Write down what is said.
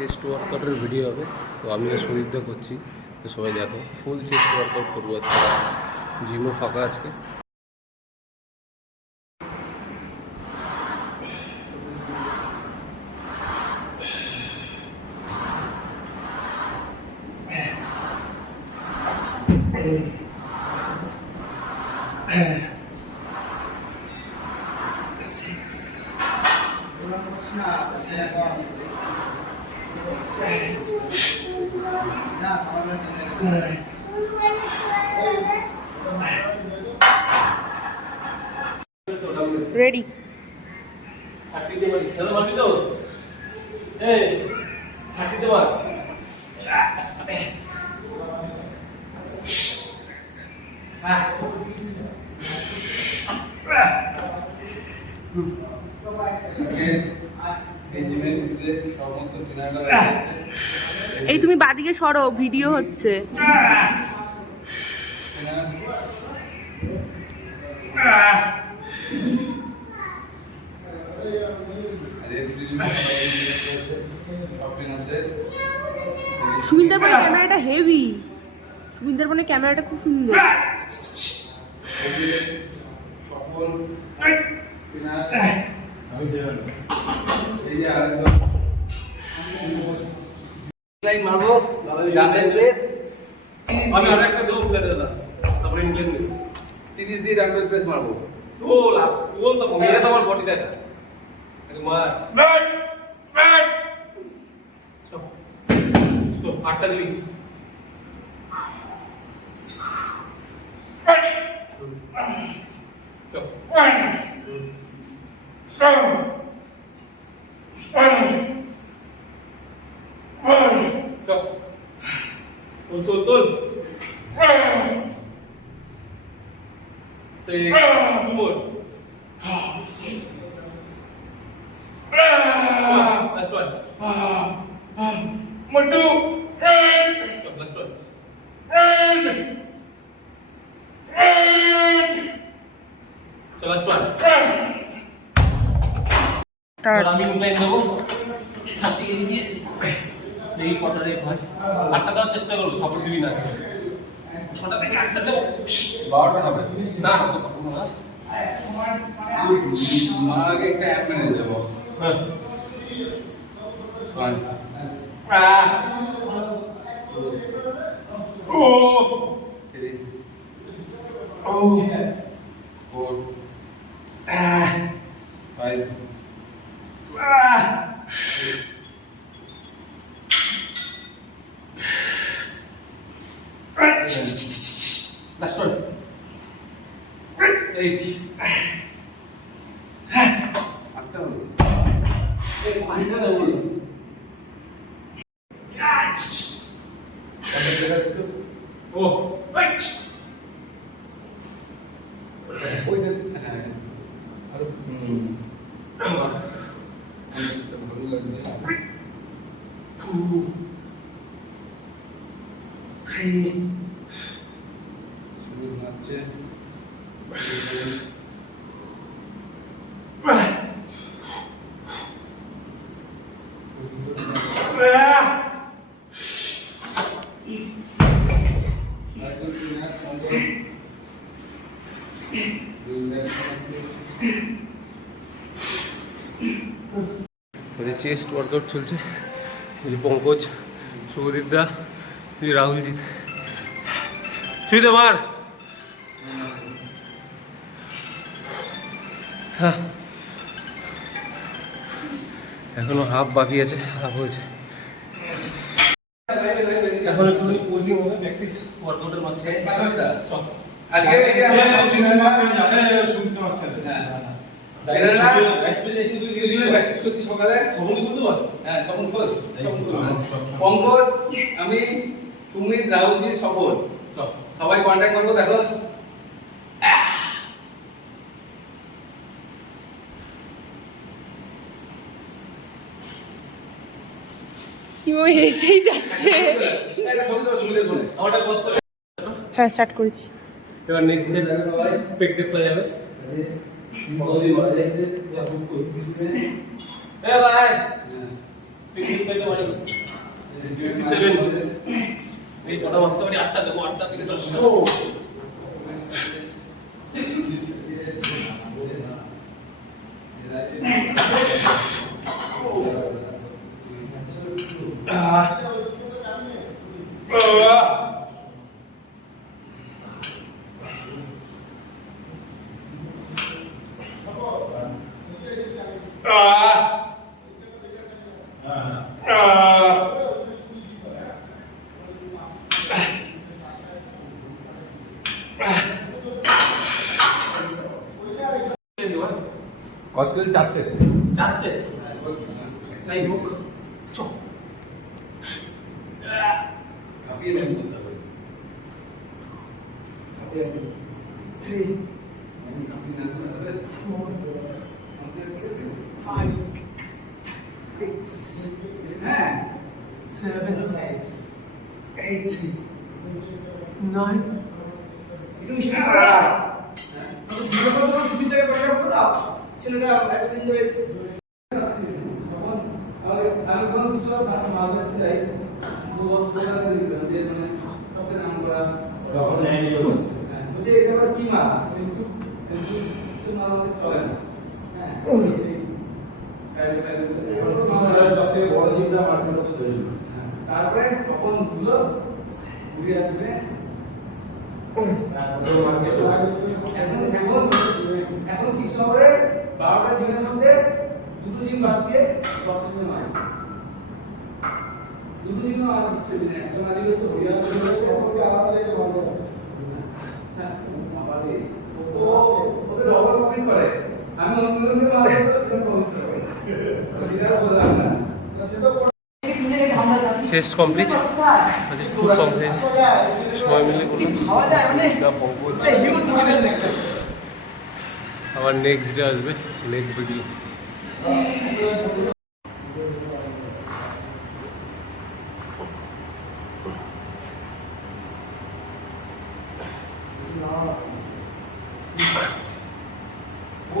Chest ওয়ার্কআউটের video হবে, তো আমিও সুবিধা করছি। তো সবাই দেখো, ফুল চেস্ট ওয়ার্কআউট করবো আজকে। জিমও ফাঁকা আজকে। রেডি। এই তুমি বাদিকে সরো, ভিডিও হচ্ছে। সুমিন্দার বোনের ক্যামেরাটা হেভি। সুমিন্দার বোনের ক্যামেরাটা খুব সুন্দর। মারবো ডাম্বেল প্রেস। আমি আর একটা দেবো ফ্ল্যাটে দাদা, তারপরে ইনক্লাইন নেব। 30 দিয়ে ডাম্বেল প্রেস মারবো। তোল তো মেরে তো আমার বডি দেখা। মার ব্যাট ব্যাট। সো 8টা দিবি। Tul. 6 2 more. Last one. Matu. Last one. So last one. Start. আমি ইনক্লাইন দেবো। হাতে গিয়ে দেখি কত রেপ হয়। 8টা দেওয়ার চেষ্টা করবো, সাপোর্ট দিবি না। 6টা থেকে 8টা দেবো। 12টা হবে না না তো কত না। মাকে একটা অ্যাপ মেনে দেব। হ্যাঁ 1 ও 3 ও 4 5 Last one. 8. After all. Oh, right. ভালো লাগছে। 2 3 আছে। চেস্ট ওয়ার্কআউট চলছে। পঙ্কজ, শুভদীপ দা, রাহুলজিৎ। সুবিধা মার। হ্যাঁ এখনো হাফ বাকি আছে, হাফ হয়েছে। এখন একটু পোজিং হবে, প্র্যাকটিস ওয়ার্কআউটের মাঝখানে। আজকে প্র্যাকটিস করছি সকালে। হ্যাঁ স্বপন খোল। পঙ্কজ, আমি, সুমিত, রাহুলজি, স্বপন সবাই কন্ট্যাক্ট করবো। দেখো হেসেই যাচ্ছে। হ্যাঁ স্টার্ট করেছি। এবার নেক্সট সেট পেক ডেপ হয়ে যাবে। 57 এই কটা বাজতে পারি 8টা দেবো 8টা থেকে 10টা কসকেল চাচ্ছে সাই হোক চ কাপিয়ে নেব বলতে হবে 3 আমি কাপি না করে 5 6 হ্যাঁ 7 8 9 এটা মিশন করা হ্যাঁ তো ভিডিও করে সুবিধা থেকে পড়া করতে দাও ছেলেটা এতদিন ধরে আমি কোন কিছু ভাবতেছি যাই নাম করা বুঝে এটা কি মা কিন্তু কিছু না হলে চলে না হ্যাঁ সবচেয়ে বড় জিনিসটা মার্কেট তারপরে তখন ধুলো ঘুরে আসবে এখন কি শহরে 12টা জিমের মধ্যে দুটো জিম বাদ দিয়ে 10 জিমে মারি দুটো জিমে মারি একটা মারি তো হরিয়ানা সম্পর্কে আলাদা লেগে ভালো না আমারে ও ওদের ডবল কমেন্ট করে আমি অন্যজনকে মারি তো সেটা কমেন্ট করে এটা বললাম না সেটা চেস্ট কমপ্লিট আজ খুব কম হয়েছে সময় মিলে আবার নেক্সট ডে আসবে নেক্সট ভিডিও ও